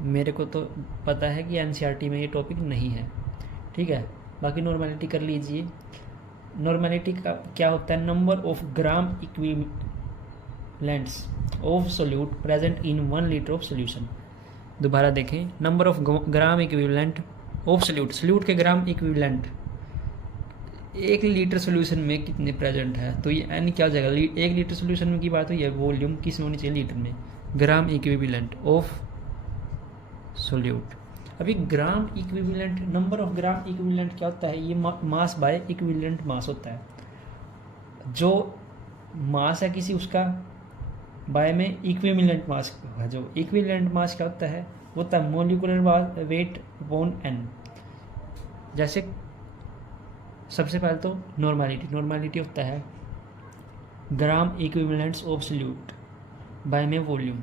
मेरे को तो पता है कि एनसीईआरटी में ये टॉपिक नहीं है। ठीक है, बाकी नॉर्मैलिटी कर लीजिए। नॉर्मैलिटी का क्या होता है, number of gram equivalents of solute present in 1 litre of solution. दोबारा देखें, number of gram equivalent of solute के ग्राम इक्विवेलेंट 1 लीटर सोल्यूशन में कितने प्रेजेंट है, तो ये n क्या हो जाएगा, 1 लीटर सोल्यूशन में की बात हुई है, वॉल्यूम किस में होनी चाहिए, लीटर में, ग्राम इक्विवेलेंट ऑफ सोल्यूट। अभी gram equivalent, number of gram equivalent क्या होता है, ये मास बाय इक्विवेलेंट मास होता है। जो मास है किसी उसका बाय में इक्विवेलेंट मास का, जो इक्विवेलेंट मास क्या होता है वो होता है मोलिकुलर वेट अपॉन एन। जैसे सबसे पहले तो नॉर्मलिटी होता है ग्राम इक्विवेलेंट्स ऑफ सोल्यूट बाय में वॉल्यूम,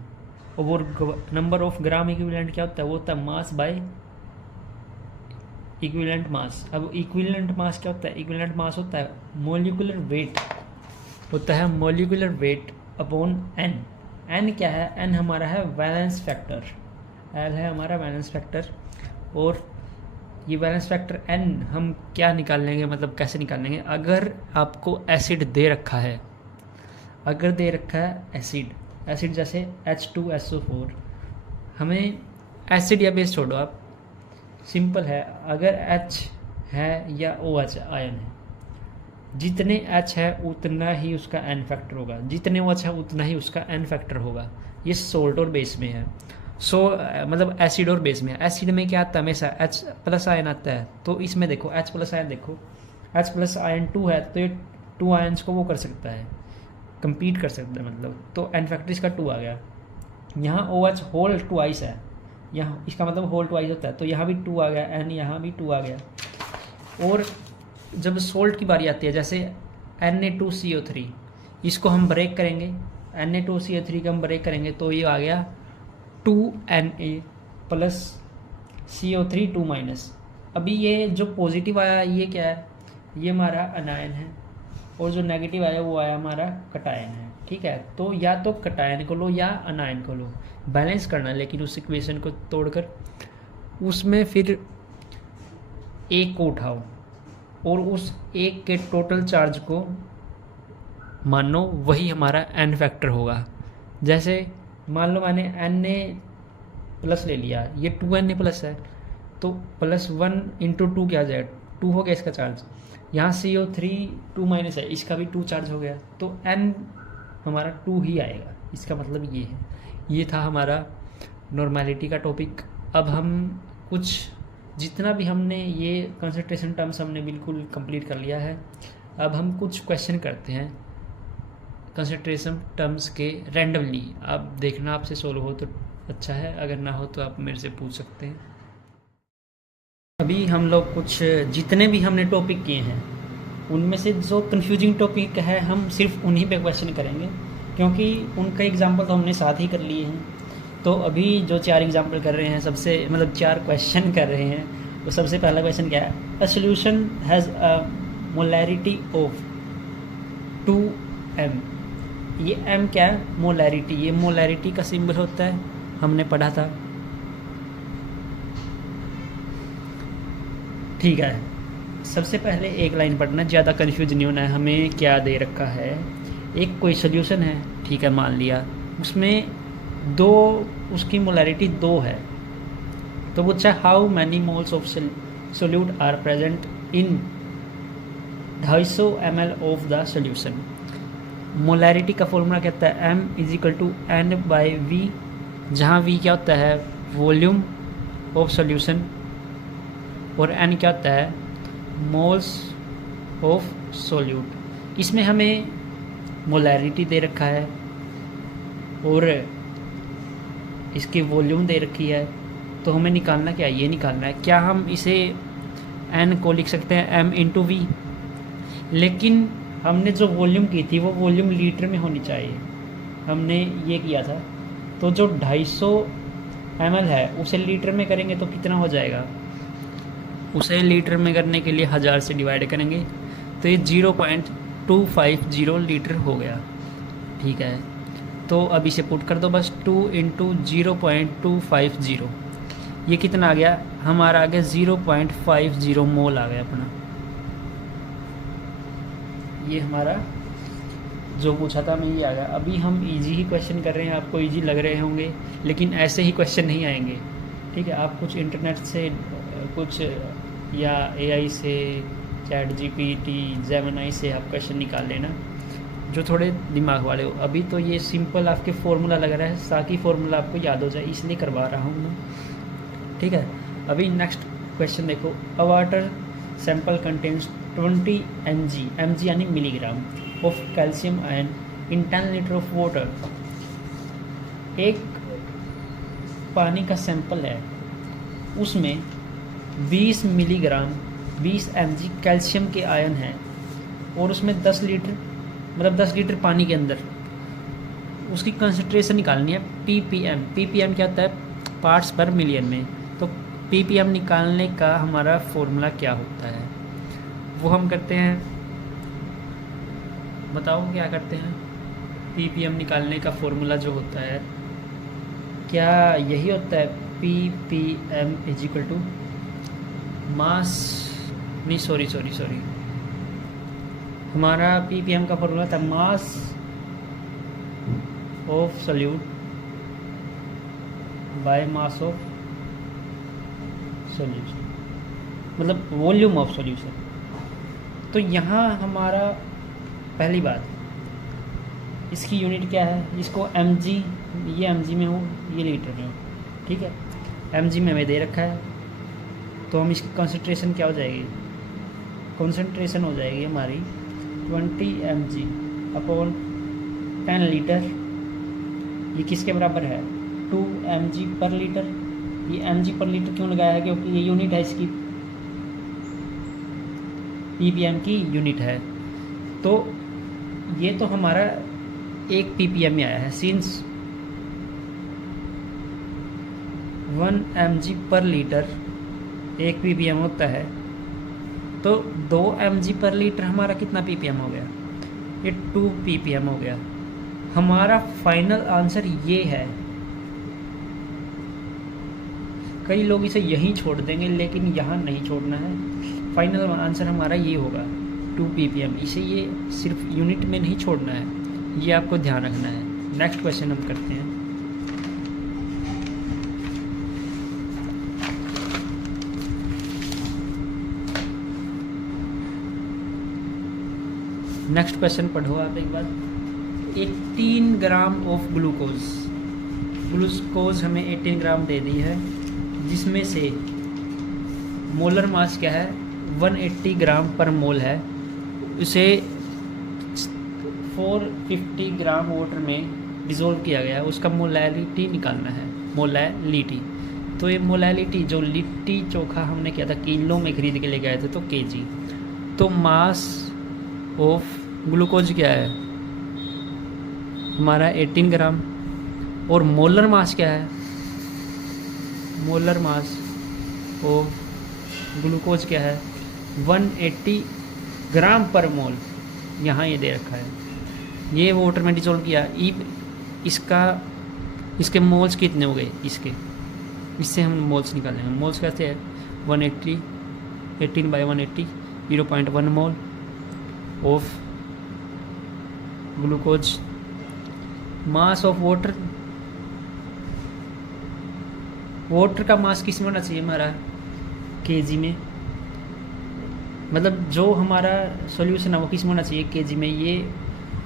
और नंबर ऑफ ग्राम इक्विवेलेंट क्या होता है वो होता है मास बाय इक्विवेलेंट मास। अब इक्विवेलेंट मास क्या होता है, इक्विवेलेंट मास होता है मोलिकुलर वेट, होता है molecular weight upon n. N क्या है, एन हमारा है वैलेंस फैक्टर, एल है हमारा वैलेंस फैक्टर। और ये वैलेंस फैक्टर एन हम क्या निकाल लेंगे, मतलब कैसे निकाल लेंगे, अगर आपको एसिड दे रखा है, अगर दे रखा है एसिड जैसे H2SO4, हमें एसिड या बेस छोड़ो आप, सिंपल है, अगर H है या OH आयन है, जितने H है उतना ही उसका N फैक्टर होगा, जितने OH है उतना ही उसका N फैक्टर होगा। ये सोल्ट और बेस में है, मतलब एसिड और बेस में है। एसिड में क्या आता है, हमेशा H+ आयन आता है, तो इसमें देखो H+ आयन, देखो H+ आयन 2 है, तो ये 2 आयन्स को वो कर सकता है, कंपीट कर सकता है, मतलब तो N फैक्टर इसका 2 आ गया। यहाँ OH होल ट्वाइस है, यहाँ इसका मतलब होल ट्वाइस होता है, तो यहाँ भी 2 आ गया, N यहाँ भी 2 आ गया। और जब सोल्ट की बारी आती है, जैसे Na2CO3, इसको हम ब्रेक करेंगे, Na2CO3 का हम ब्रेक करेंगे तो ये आ गया 2Na प्लस CO3 2-। अभी ये जो पॉजिटिव आया ये क्या है, ये हमारा अनायन है, और जो नेगेटिव आया वो आया हमारा कटायन है। ठीक है, तो या तो कटायन को लो या अनायन को लो, बैलेंस करना, लेकिन उस इक्वेशन को तोड़कर उसमें फिर एक को उठाओ और उस एक के टोटल चार्ज को मानो वही हमारा एन फैक्टर होगा। जैसे मान लो मैंने Na+ ले लिया, ये 2Na+ है, तो +1 × 2 क्या आ जाएगा, 2 हो गया इसका चार्ज। यहाँ CO3 2- है, इसका भी 2 चार्ज हो गया, तो N हमारा 2 ही आएगा। इसका मतलब ये है। ये था हमारा नॉर्मेलिटी का टॉपिक। अब हम कुछ जितना भी हमने ये कंसंट्रेशन टर्म्स हमने बिल्कुल कंप्लीट कर लिया है। अब हम कुछ क्वेश्चन करते हैं कंसंट्रेशन टर्म्स के रैंडमली। आप देखना आपसे सोल्व हो तो अच्छा है, अगर ना हो तो आप मेरे से पूछ सकते हैं। अभी हम लोग कुछ जितने भी हमने टॉपिक किए हैं उनमें से जो कंफ्यूजिंग टॉपिक है हम सिर्फ उन्हीं पे क्वेश्चन करेंगे, क्योंकि उनका एग्जाम्पल तो हमने साथ ही कर लिए हैं। तो अभी जो 4 एग्जाम्पल कर रहे हैं, सबसे मतलब 4 क्वेश्चन कर रहे हैं, तो सबसे पहला क्वेश्चन क्या है, a solution has a molarity of 2m। ये m क्या है, मोलैरिटी। ये मोलैरिटी का सिंबल होता है, हमने पढ़ा था। ठीक है, सबसे पहले एक लाइन पढ़ना, ज़्यादा कन्फ्यूज नहीं होना है। हमें क्या दे रखा है, एक कोई सोल्यूशन है, ठीक है, मान लिया उसमें 2, उसकी मोलैरिटी 2 है, तो पूछा how many moles of solute are present in 250 ml of the solution. Molarity का फॉर्मूला कहता है m = N/V, जहाँ V क्या होता है, वॉल्यूम ऑफ सोल्यूशन, और N क्या होता है, मोल्स ऑफ सोल्यूट। इसमें हमें मोलैरिटी दे रखा है और इसकी वॉल्यूम दे रखी है, तो हमें निकालना क्या है, ये निकालना है। क्या हम इसे N को लिख सकते हैं m × V, लेकिन हमने जो वॉल्यूम की थी वो वॉल्यूम लीटर में होनी चाहिए, हमने ये किया था। तो जो 250 ml है उसे लीटर में करेंगे तो कितना हो जाएगा, उसे लीटर में करने के लिए 1000 से डिवाइड करेंगे तो ये 0.250 लीटर हो गया। ठीक है, तो अब इसे पुट कर दो बस, 2 × 0.250, ये कितना आ गया हमारा, आ गया 0.50 मोल आ गया अपना। ये हमारा जो पूछा था मैं ये आ गया। अभी हम इजी ही क्वेश्चन कर रहे हैं, आपको इजी लग रहे होंगे, लेकिन ऐसे ही क्वेश्चन नहीं आएंगे। ठीक है, आप कुछ इंटरनेट से कुछ या AI से ChatGPT, जेमिनी से आप क्वेश्चन निकाल लेना, जो थोड़े दिमाग वाले हो। अभी तो ये सिंपल आपके फॉर्मूला लग रहा है ताकि फॉर्मूला आपको याद हो जाए, इसलिए करवा रहा हूँ मैं, ठीक है। अभी नेक्स्ट क्वेश्चन देखो, अ वाटर सैंपल कंटेन्स 20 mg यानी milligram of calcium ion in 10 litre of water. एक पानी का सैंपल है, उसमें 20 मिलीग्राम 20 mg कैल्शियम के आयन हैं, और उसमें 10 लीटर मतलब 10 लीटर पानी के अंदर उसकी कंसंट्रेशन निकालनी है ppm। ppm क्या होता है? पार्ट्स पर मिलियन में। तो ppm निकालने का हमारा फॉर्मूला क्या होता है, वो हम करते हैं, बताओ क्या करते हैं। ppm निकालने का फॉर्मूला जो होता है, क्या यही होता है? ppm is equal to mass, नहीं सॉरी, हमारा ppm का फॉर्मूला था mass of solute by mass of solution, मतलब वॉल्यूम ऑफ सॉल्यूशन। तो यहाँ हमारा पहली बात, इसकी यूनिट क्या है? इसको mg, ये mg में हो, ये लीटर में हो, ठीक है। mg में हमें दे रखा है, तो हम इसकी कंसंट्रेशन क्या हो जाएगी? कंसंट्रेशन हो जाएगी हमारी 20 mg अपॉन 10 लीटर। ये किसके बराबर है? 2 mg पर लीटर। ये mg पर लीटर क्यों लगाया है? क्योंकि ये यूनिट है इसकी, ppm की यूनिट है। तो ये तो हमारा एक ppm में आया है, सिंस 1 mg पर लीटर एक ppm होता है, तो 2 mg पर लीटर हमारा कितना ppm हो गया? ये 2 ppm हो गया। हमारा फाइनल आंसर ये है। कई लोग इसे यहीं छोड़ देंगे, लेकिन यहाँ नहीं छोड़ना है। फाइनल आंसर हमारा ये होगा 2 ppm। इसे ये सिर्फ यूनिट में नहीं छोड़ना है, ये आपको ध्यान रखना है। नेक्स्ट क्वेश्चन हम करते हैं। नेक्स्ट क्वेश्चन पढ़ो आप एक बार। 18 ग्राम ऑफ ग्लूकोज हमें 18 ग्राम दे दी है, जिसमें से मोलर मास क्या है? 180 ग्राम पर मोल है। उसे 450 ग्राम वाटर में डिज़ोल्व किया गया है, उसका मोलैलिटी निकालना है, मोलैलिटी। तो ये मोलैलिटी, जो लिट्टी चोखा हमने किया था किलो में खरीद के लेके आए थे, तो केजी। तो मास ऑफ ग्लूकोज क्या है हमारा? 18 ग्राम। और मोलर मास क्या है? मोलर मास ऑफ ग्लूकोज क्या है? 180 ग्राम पर मोल। यहाँ ये दे रखा है, ये वाटर में डिसॉल्व किया। इसके मोल्स कितने हो गए? इससे हम मोल्स निकालेंगे। मोल्स कैसे है? 180, 18/180, 0.1 mole of glucose. Mass of water का मास किस में होना चाहिए हमारा? केजी में। मतलब जो हमारा सॉल्यूशन है वो किस में होना चाहिए? केजी में। ये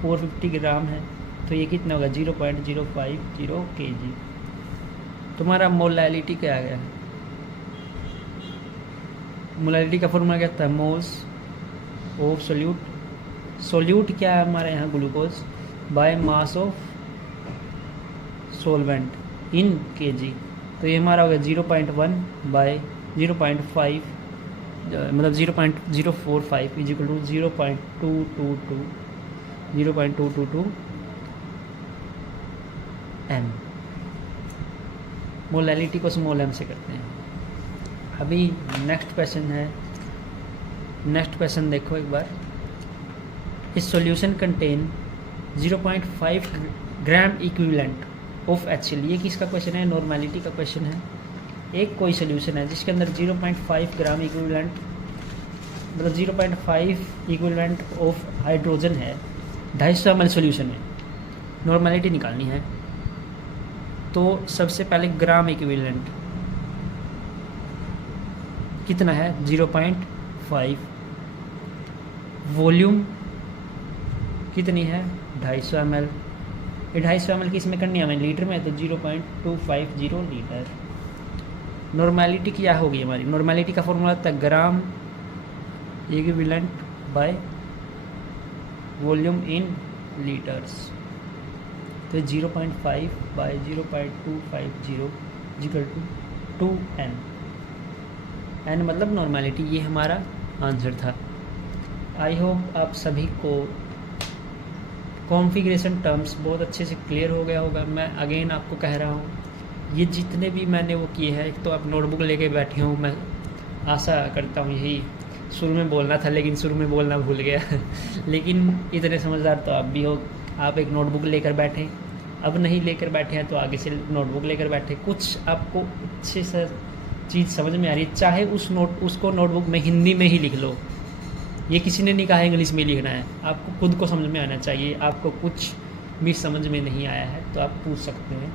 450 ग्राम है, तो ये कितना होगा? 0.050 kg। तुम्हारा मोलैलिटी क्या आ गया? मोलैलिटी का फॉर्मूला क्या था? मोल्स ऑफ सोल्यूट क्या है हमारे यहाँ? Glucose by mass of solvent in kg. तो ये हमारा हो गया 0.1/0.5, मतलब 0.045 is equal to 0.222 m। Molality को स्मॉल m से करते हैं। अभी नेक्स्ट क्वेश्चन है। नेक्स्ट क्वेश्चन देखो एक बार। इस solution contain 0.5 gram equivalent of HCl। ये किसका क्वेश्चन है? नॉर्मेलिटी का क्वेश्चन है। एक कोई सॉल्यूशन है जिसके अंदर 0.5 ग्राम इक्विवेलेंट, मतलब 0.5 इक्विवेलेंट ऑफ हाइड्रोजन है 250 ml सॉल्यूशन में। नॉर्मेलिटी निकालनी है, तो सबसे पहले ग्राम इक्विवेलेंट कितना है? 0.5 वॉल्यूम कितनी है 250 ml। ये 250 ml की इसमें करनी है हमें लीटर में, तो 0.250 लीटर। नॉर्मेलिटी क्या होगी हमारी, नॉर्मेलिटी का फॉर्मूला था gram equivalent by volume in litres. तो 0.5 by 0.250 equal to 2n। n मतलब नॉर्मेलिटी। ये हमारा आंसर था। आई होप आप सभी को कॉन्फ़िगरेशन टर्म्स बहुत अच्छे से क्लियर हो गया होगा। मैं अगेन आपको कह रहा हूँ, ये जितने भी मैंने वो किए हैं, एक तो आप नोटबुक लेके बैठे हो, मैं आशा करता हूँ यही शुरू में बोलना था लेकिन शुरू में बोलना भूल गया लेकिन इतने समझदार तो आप भी हो, आप एक नोटबुक लेकर बैठे, अब नहीं लेकर बैठे हैं तो आगे से नोटबुक लेकर बैठे। कुछ आपको अच्छे से चीज़ समझ में आ रही है, चाहे उसको नोटबुक में हिंदी में ही लिख लो, ये किसी ने नहीं कहा इंग्लिश में लिखना है, आपको खुद को समझ में आना चाहिए। आपको कुछ भी समझ में नहीं आया है तो आप पूछ सकते हैं।